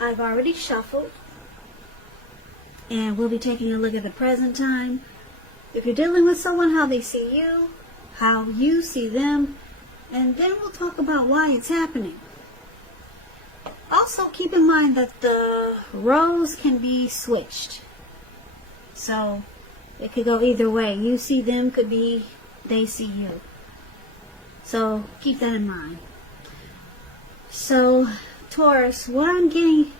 I've already shuffled, and we'll be taking a look at the present time. If you're dealing with someone, how they see you, how you see them, and then we'll talk about why it's happening. Also, keep in mind that the roles can be switched. So, it could go either way. You see them, could be they see you. So, keep that in mind. So, Taurus, what I'm getting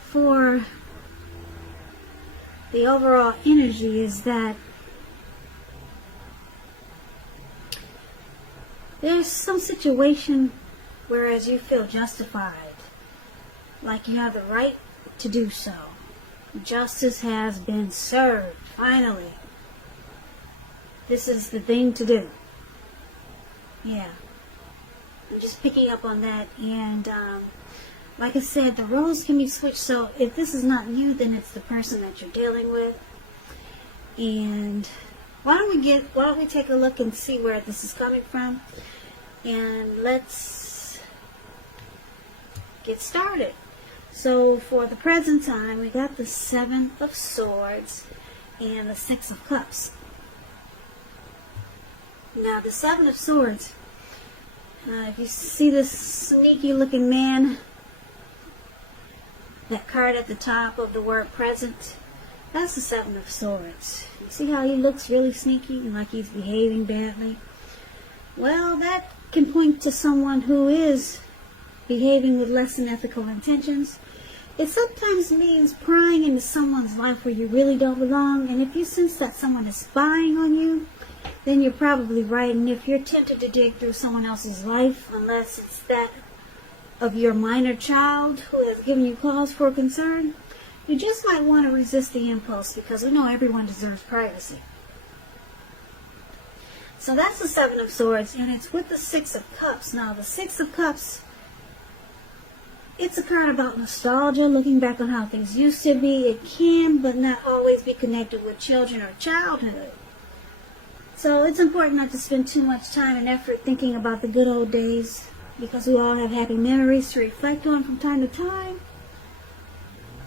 for the overall energy is that there's some situation whereas you feel justified, like you have the right to do so. Justice has been served, finally. This is the thing to do. Yeah. I'm just picking up on that, and like I said, the roles can be switched, so if this is not you, then it's the person that you're dealing with. And why don't we take a look and see where this is coming from, and let's get started. So for the present time, we got the 7 of Swords and the 6 of Cups. Now the 7 of Swords, if you see this sneaky looking man, that card at the top of the word present, that's the 7 of Swords. You see how he looks really sneaky and like he's behaving badly? Well, that can point to someone who is behaving with less than ethical intentions. It sometimes means prying into someone's life where you really don't belong, and if you sense that someone is spying on you, then you're probably right. And if you're tempted to dig through someone else's life, unless it's that of your minor child who has given you cause for concern, you just might want to resist the impulse, because we know everyone deserves privacy. So that's the 7 of Swords, and it's with the 6 of Cups. Now the 6 of Cups, it's a card about nostalgia, looking back on how things used to be. It can, but not always, be connected with children or childhood. So it's important not to spend too much time and effort thinking about the good old days, because we all have happy memories to reflect on from time to time.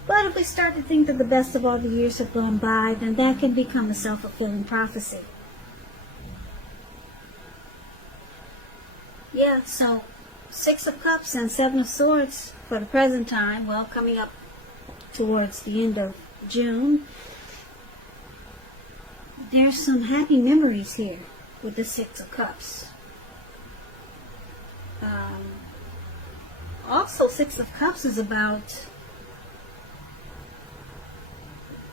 But if we start to think that the best of all the years have gone by, then that can become a self-fulfilling prophecy. Yeah, so 6 of Cups and 7 of Swords for the present time, well, coming up towards the end of June, there's some happy memories here with the 6 of Cups. Also, 6 of Cups is about,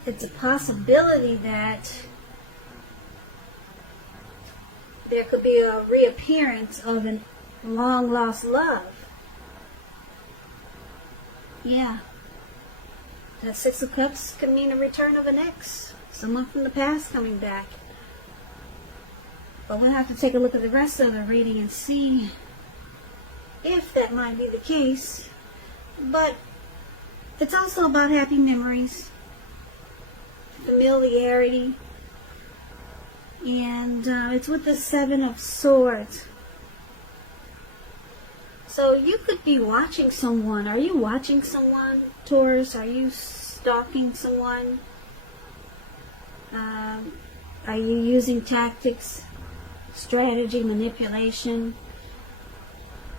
it's a possibility that there could be a reappearance of a long lost love. Yeah. That 6 of Cups could mean a return of an ex. Someone from the past coming back. But we'll have to take a look at the rest of the reading and see if that might be the case. But it's also about happy memories, familiarity, and it's with the 7 of Swords. So you could be watching someone. Are you watching someone, Taurus? Are you stalking someone? Are you using tactics, strategy, manipulation?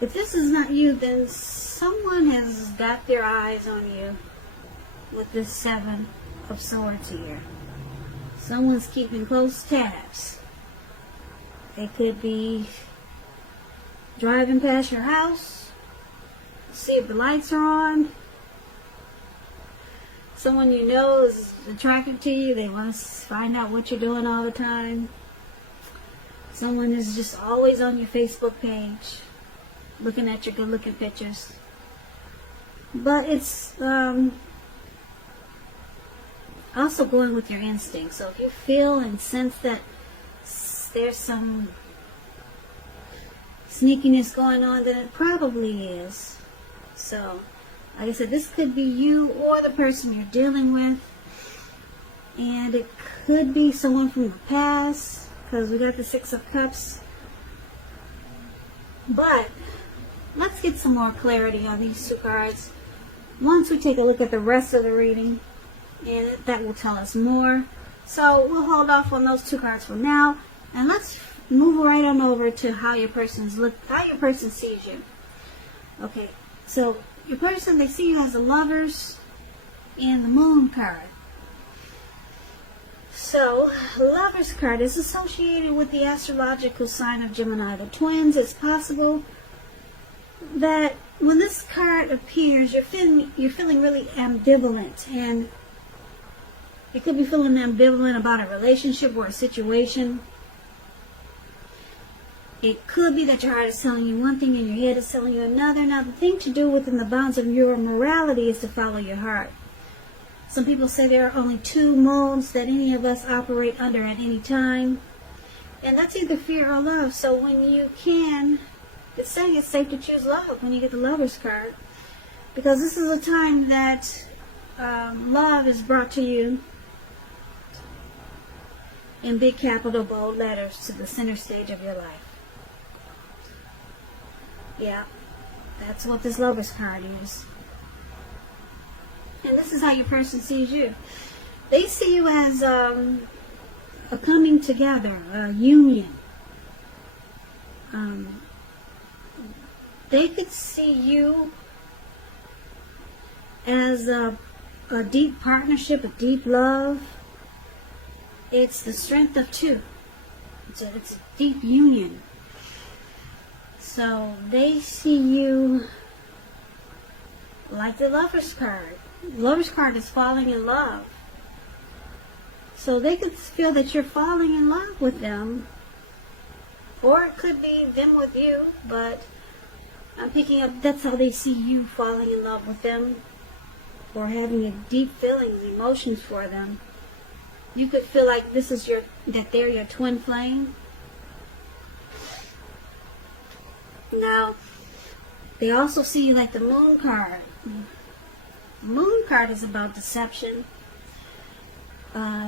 If this is not you, then someone has got their eyes on you with this 7 of Swords here. Someone's keeping close tabs. They could be driving past your house, see if the lights are on. Someone you know is attracted to you. They want to find out what you're doing all the time. Someone is just always on your Facebook page, looking at your good-looking pictures. But it's also going with your instincts. So if you feel and sense that there's some sneakiness going on, then it probably is. So, like I said, this could be you or the person you're dealing with. And it could be someone from the past, because we got the 6 of Cups. But let's get some more clarity on these 2 cards. once we take a look at the rest of the reading, and that will tell us more. So we'll hold off on those 2 cards for now, and let's move right on over to how your person sees you. Okay, so your person, they see you as the Lovers and the Moon card. So, Lover's card is associated with the astrological sign of Gemini, the twins. It's possible that when this card appears, you're feeling really ambivalent, and you could be feeling ambivalent about a relationship or a situation. It could be that your heart is telling you one thing and your head is telling you another. Now, the thing to do within the bounds of your morality is to follow your heart. Some people say there are only 2 modes that any of us operate under at any time, and that's either fear or love. So when you can, it's saying it's safe to choose love when you get the Lover's card, because this is a time that love is brought to you in big capital bold letters to the center stage of your life. Yeah, that's what this Lover's card is. And this is how your person sees you. They see you as a coming together, a union. They could see you as a deep partnership, a deep love. It's the strength of 2. It's a deep union. So they see you like the Lover's card. Lover's card is falling in love. So they could feel that you're falling in love with them. Or it could be them with you, but I'm picking up that's how they see you, falling in love with them, or having a deep feelings, emotions for them. You could feel like that they're your twin flame. Now, they also see you like the Moon card. Moon card is about deception.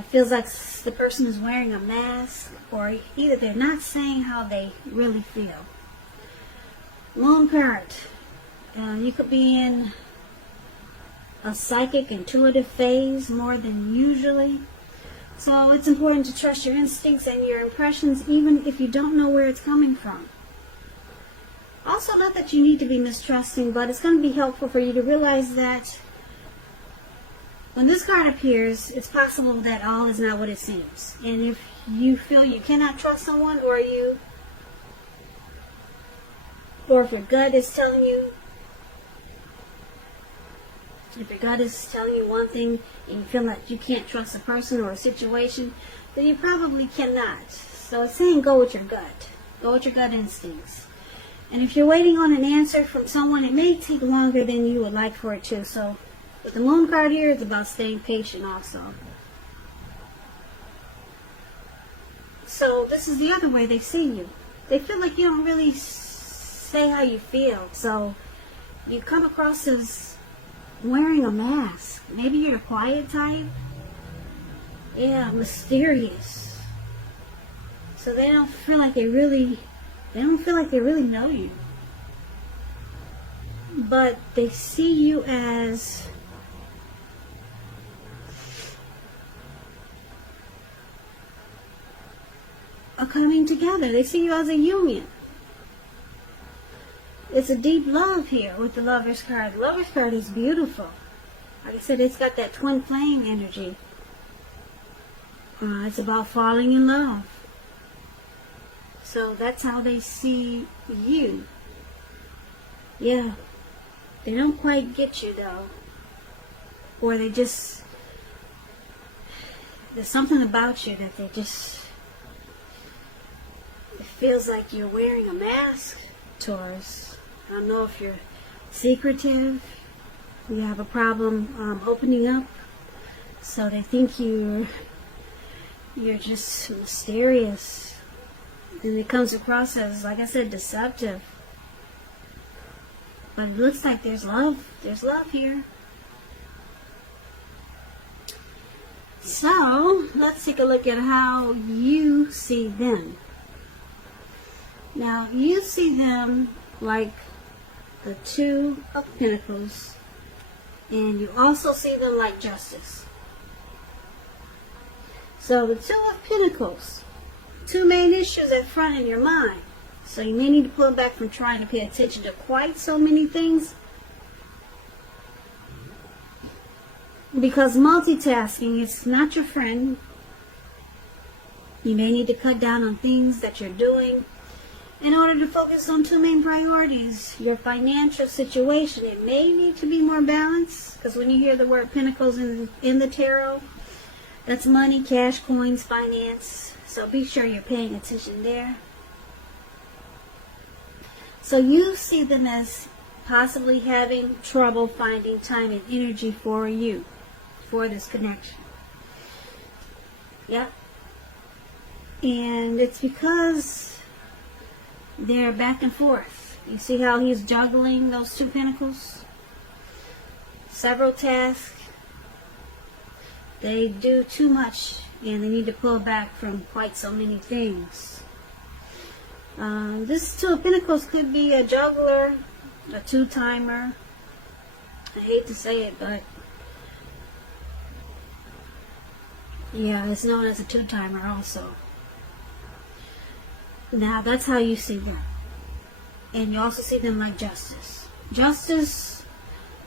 Feels like the person is wearing a mask, or either they're not saying how they really feel. Moon card, you could be in a psychic, intuitive phase more than usually. So it's important to trust your instincts and your impressions, even if you don't know where it's coming from. Also, not that you need to be mistrusting, but it's going to be helpful for you to realize that when this card appears, it's possible that all is not what it seems. And if you feel you cannot trust someone, or if your gut is telling you, one thing and you feel like you can't trust a person or a situation, then you probably cannot. So it's saying go with your gut. Go with your gut instincts. And if you're waiting on an answer from someone, it may take longer than you would like for it to. So with the Moon card here, it's about staying patient also. So this is the other way they see you. They feel like you don't really say how you feel. So you come across as wearing a mask. Maybe you're the quiet type. Yeah, mysterious. So they don't feel like they really know you. But they see you as a coming together. They see you as a union. It's a deep love here with the Lover's card. The Lover's card is beautiful. Like I said, it's got that twin flame energy. It's about falling in love. So that's how they see you. Yeah. They don't quite get you though. Or there's something about you that it feels like you're wearing a mask, Taurus. I don't know if you're secretive, you have a problem opening up, so they think you're just mysterious, and it comes across as, like I said, deceptive. But it looks like there's love here. So let's take a look at how you see them. Now you see them like the Two of Pentacles And you also see them like justice. So the Two of Pentacles, two main issues at front in your mind. So you may need to pull back from trying to pay attention to quite so many things, because multitasking is not your friend. You may need to cut down on things that you're doing in order to focus on two main priorities. Your financial situation, it may need to be more balanced, because when you hear the word Pentacles in the tarot, that's money, cash, coins, finance. So be sure you're paying attention there. So you see them as possibly having trouble finding time and energy for you, for this connection. Yep. And it's because they're back and forth. You see how he's juggling those two pentacles? Several tasks. They do too much, and they need to pull back from quite so many things. This Two of Pentacles could be a juggler, a two-timer. I hate to say it, but yeah, it's known as a two-timer also. Now, that's how you see them. And you also see them like justice. Justice,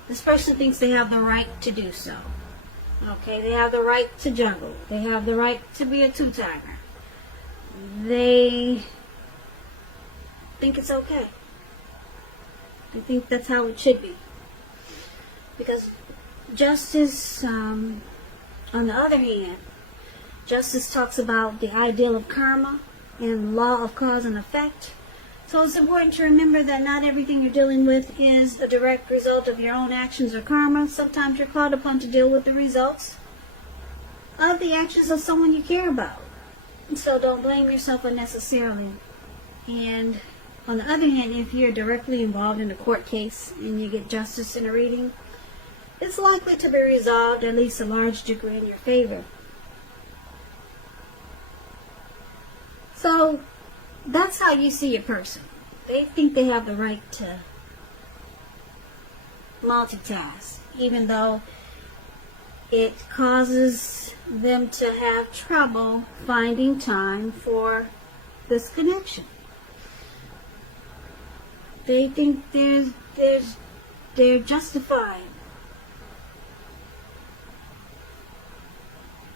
this person thinks they have the right to do so. Okay, they have the right to juggle. They have the right to be a two-timer. They think it's okay. They think that's how it should be. Because justice, on the other hand, justice talks about the ideal of karma and law of cause and effect. So it's important to remember that not everything you're dealing with is a direct result of your own actions or karma. Sometimes you're called upon to deal with the results of the actions of someone you care about. So don't blame yourself unnecessarily. And on the other hand, if you're directly involved in a court case and you get justice in a reading, it's likely to be resolved at least a large degree in your favor. So that's how you see a person. They think they have the right to multitask, even though it causes them to have trouble finding time for this connection. They think they're justified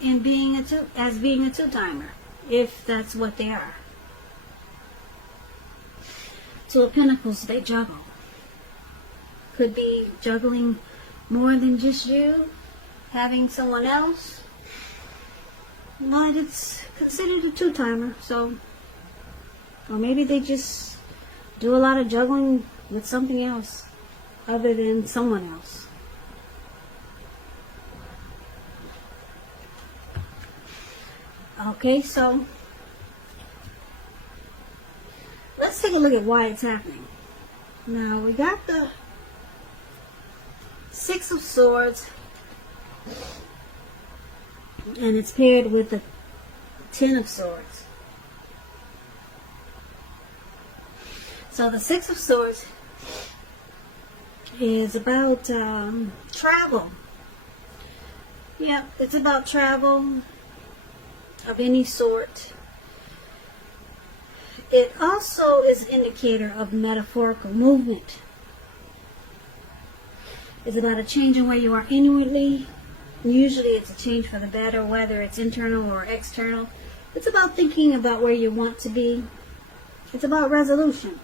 in being a two-timer, if that's what they are. Two of Pentacles, they juggle. Could be juggling more than just you, having someone else. But it's considered a two-timer, so, or maybe they just do a lot of juggling with something else other than someone else. Okay, so let's take a look at why it's happening. Now, we got the Six of Swords, and it's paired with the Ten of Swords. So the Six of Swords is about travel. Yeah, it's about travel of any sort. It also is an indicator of metaphorical movement. It's about a change in where you are inwardly. Usually it's a change for the better, whether it's internal or external. It's about thinking about where you want to be. It's about resolution.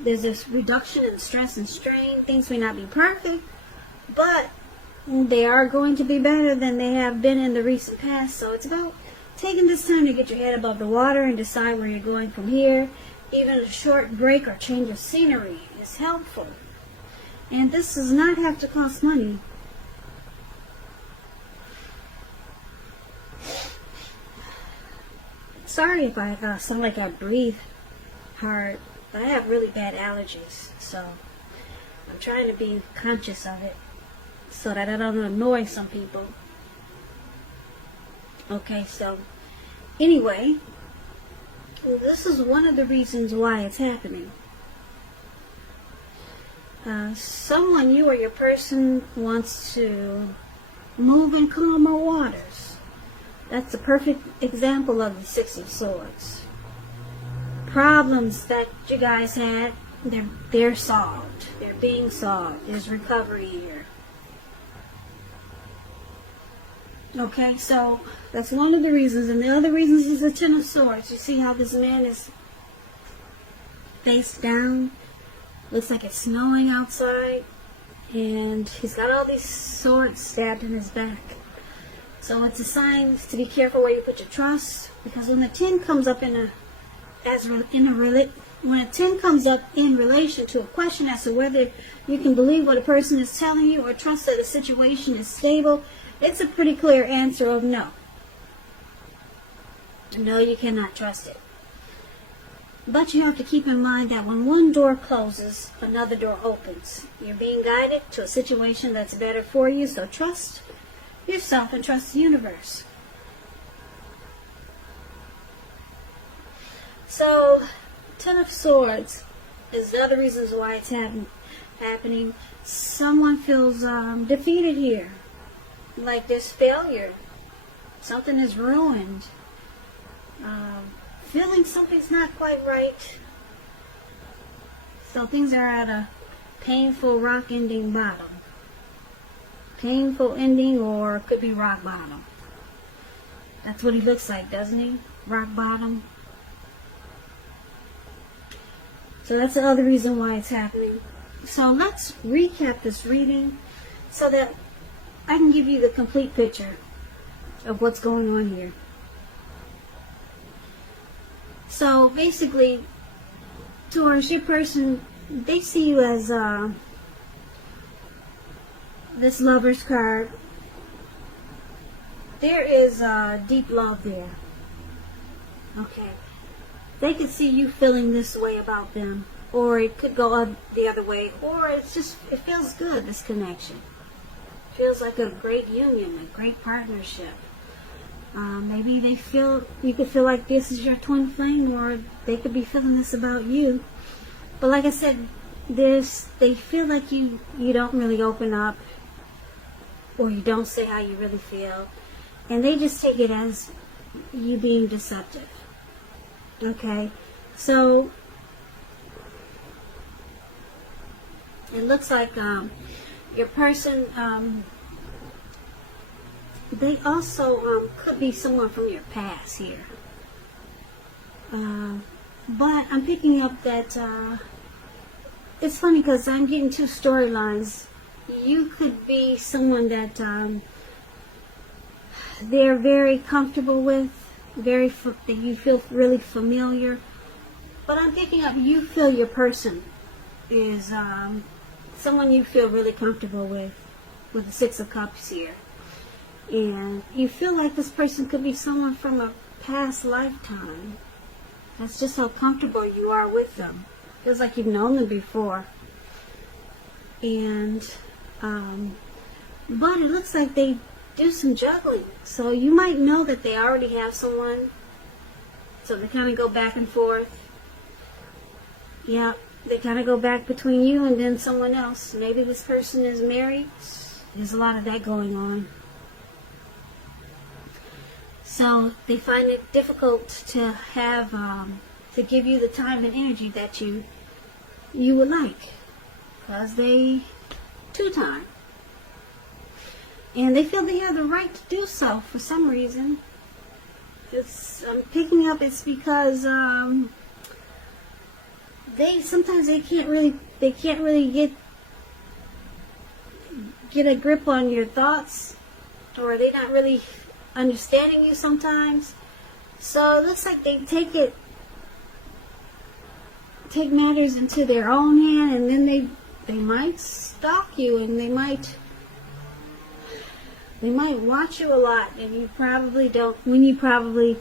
There's this reduction in stress and strain. Things may not be perfect, but they are going to be better than they have been in the recent past. So it's about taking this time to get your head above the water and decide where you're going from here. Even a short break or change of scenery is helpful. And this does not have to cost money. Sorry if I sound like I breathe hard, but I have really bad allergies, so I'm trying to be conscious of it so that I don't annoy some people. Okay, so anyway, this is one of the reasons why it's happening. Someone, you or your person, wants to move in calmer waters. That's a perfect example of the Six of Swords. Problems that you guys had, they're solved. They're being solved. There's recovery here. Okay, so that's one of the reasons. And the other reasons is the Ten of Swords. You see how this man is face down? Looks like it's snowing outside. And he's got all these swords stabbed in his back. So it's a sign to be careful where you put your trust. Because when the 10 comes up when a 10 comes up in relation to a question as to whether you can believe what a person is telling you or trust that the situation is stable, it's a pretty clear answer of no. No, you cannot trust it. But you have to keep in mind that when one door closes, another door opens. You're being guided to a situation that's better for you, so trust yourself and trust the universe. So, Ten of Swords is the other reasons why it's happening. Someone feels defeated here. Like there's failure. Something is ruined. Feeling something's not quite right. So things are at a painful rock ending bottom. Painful ending, or it could be rock bottom. That's what he looks like, doesn't he? Rock bottom. So that's the other reason why it's happening. So let's recap this reading so that I can give you the complete picture of what's going on here. So basically, Taurus, your person, they see you as this Lover's card. There is deep love there. Okay. They could see you feeling this way about them, or it could go the other way, or it feels good, this connection. Feels like a great union, a great partnership. Maybe you could feel like this is your twin flame, or they could be feeling this about you. But like I said, they feel like you don't really open up, or you don't say how you really feel, and they just take it as you being deceptive. Okay, so it looks like your person, they also could be someone from your past here. But I'm picking up that it's funny because I'm getting two storylines. You could be someone that they're very comfortable with, that you feel really familiar. But I'm picking up you feel your person is someone you feel really comfortable with the Six of Cups here. And you feel like this person could be someone from a past lifetime. That's just how comfortable you are with them. Feels like you've known them before. And, but it looks like they do some juggling. So you might know that they already have someone. So they kind of go back and forth. Yeah, they kind of go back between you and then someone else. Maybe this person is married. There's a lot of that going on. So they find it difficult to have, to give you the time and energy that you would like. Because they two-time. And they feel they have the right to do so for some reason. I'm picking up it's because sometimes they can't really get a grip on your thoughts, or they're not really understanding you sometimes. So it looks like they take matters into their own hand, and then they might stalk you, and they might watch you a lot, and you probably don't, when you probably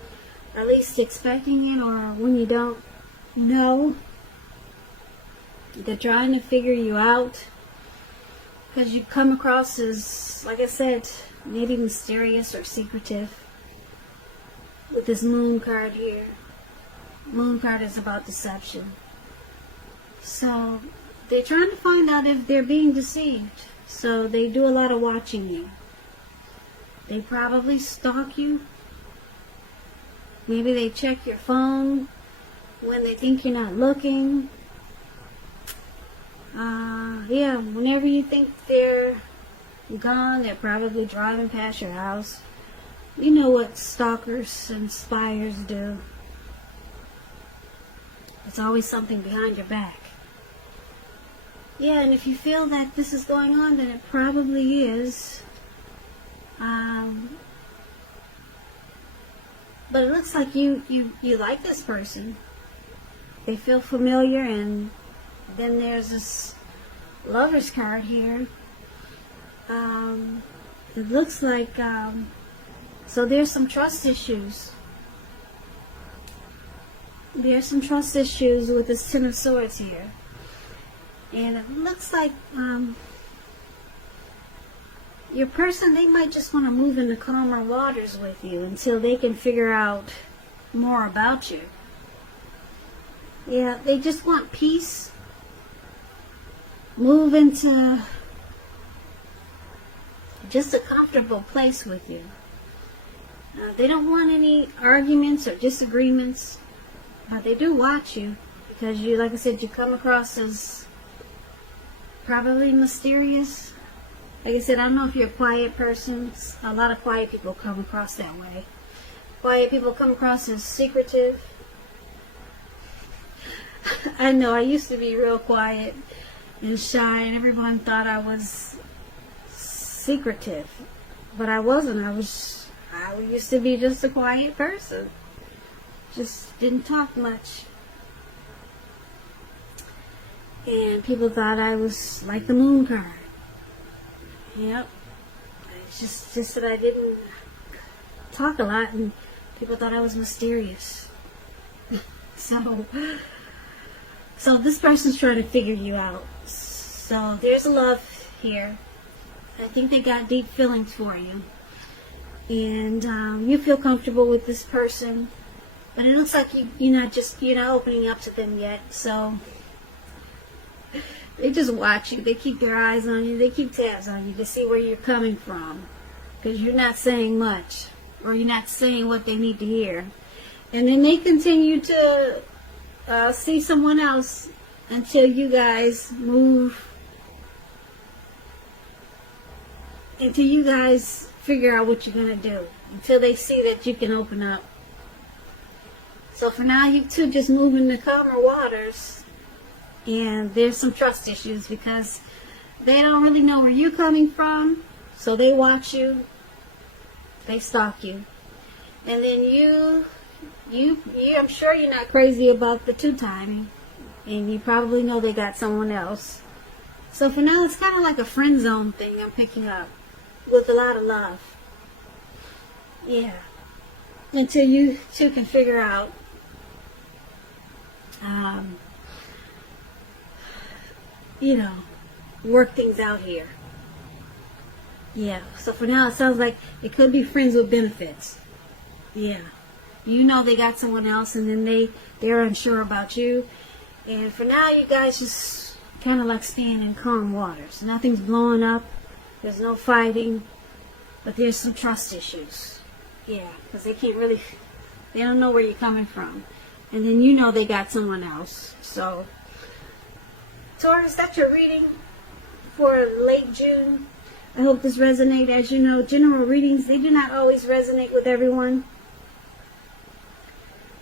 are least expecting it, or when you don't know. They're trying to figure you out because you come across as, like I said, maybe mysterious or secretive. With this moon card here. Moon card is about deception. So they're trying to find out if they're being deceived. So they do a lot of watching you. They probably stalk you. Maybe they check your phone when they think you're not looking. Yeah, whenever you think they're gone, they're probably driving past your house. You know what stalkers and spies do. It's always something behind your back. Yeah, and if you feel that this is going on, then it probably is. But it looks like you like this person. They feel familiar, and then there's this Lover's card here. It looks like, so there's some trust issues. There's some trust issues with this Ten of Swords here. And it looks like your person, they might just want to move into calmer waters with you until they can figure out more about you. Yeah, they just want peace. Move into just a comfortable place with you. They don't want any arguments or disagreements. But they do watch you because you, like I said, you come across as probably mysterious. Like I said, I don't know if you're a quiet person. A lot of quiet people come across that way. Quiet people come across as secretive. I know, I used to be real quiet and shy, and everyone thought I was secretive. But I wasn't. I used to be just a quiet person. Just didn't talk much. And people thought I was like the moon card. Yep. It's just that I didn't talk a lot, and people thought I was mysterious. So this person's trying to figure you out. So there's a love here. I think they got deep feelings for you. And you feel comfortable with this person. But it looks like you're not opening up to them yet. So they just watch you. They keep their eyes on you. They keep tabs on you to see where you're coming from. Because you're not saying much. Or you're not saying what they need to hear. And then they continue to see someone else until you guys move. Until you guys figure out what you're going to do. Until they see that you can open up. So for now, you two just move into calmer waters. And there's some trust issues because they don't really know where you're coming from. So they watch you. They stalk you. And then you I'm sure you're not crazy about the two-timing. And you probably know they got someone else. So for now, it's kind of like a friend zone thing I'm picking up. With a lot of love. Yeah. Until you two can figure out work things out here. Yeah. So for now, it sounds like it could be friends with benefits. Yeah. You know they got someone else, and then they're unsure about you. And for now, you guys just kind of like staying in calm waters. Nothing's blowing up. There's no fighting. But there's some trust issues. Yeah. Because they don't know where you're coming from. And then you know they got someone else. So, Taurus, that's your reading for late June. I hope this resonates. As you know, general readings, they do not always resonate with everyone.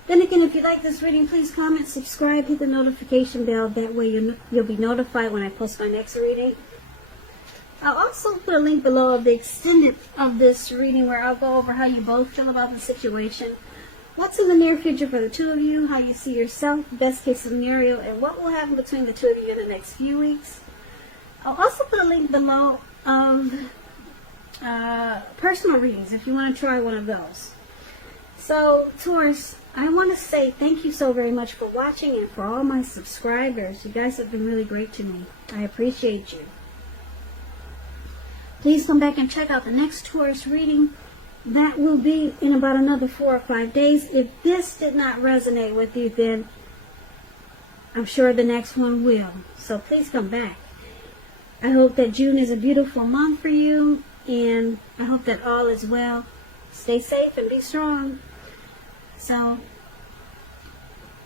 Then again, if you like this reading, please comment, subscribe, hit the notification bell. That way you'll be notified when I post my next reading. I'll also put a link below of the extended of this reading where I'll go over how you both feel about the situation. What's in the near future for the two of you, how you see yourself, best case scenario, and what will happen between the two of you in the next few weeks. I'll also put a link below of personal readings if you want to try one of those. So, Taurus, I want to say thank you so very much for watching and for all my subscribers. You guys have been really great to me. I appreciate you. Please come back and check out the next Taurus reading. That will be in about another 4 or 5 days. If this did not resonate with you, then I'm sure the next one will. So please come back. I hope that June is a beautiful month for you, and I hope that all is well. Stay safe and be strong. So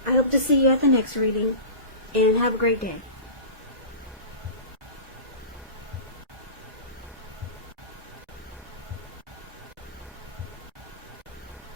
I hope to see you at the next reading, and have a great day.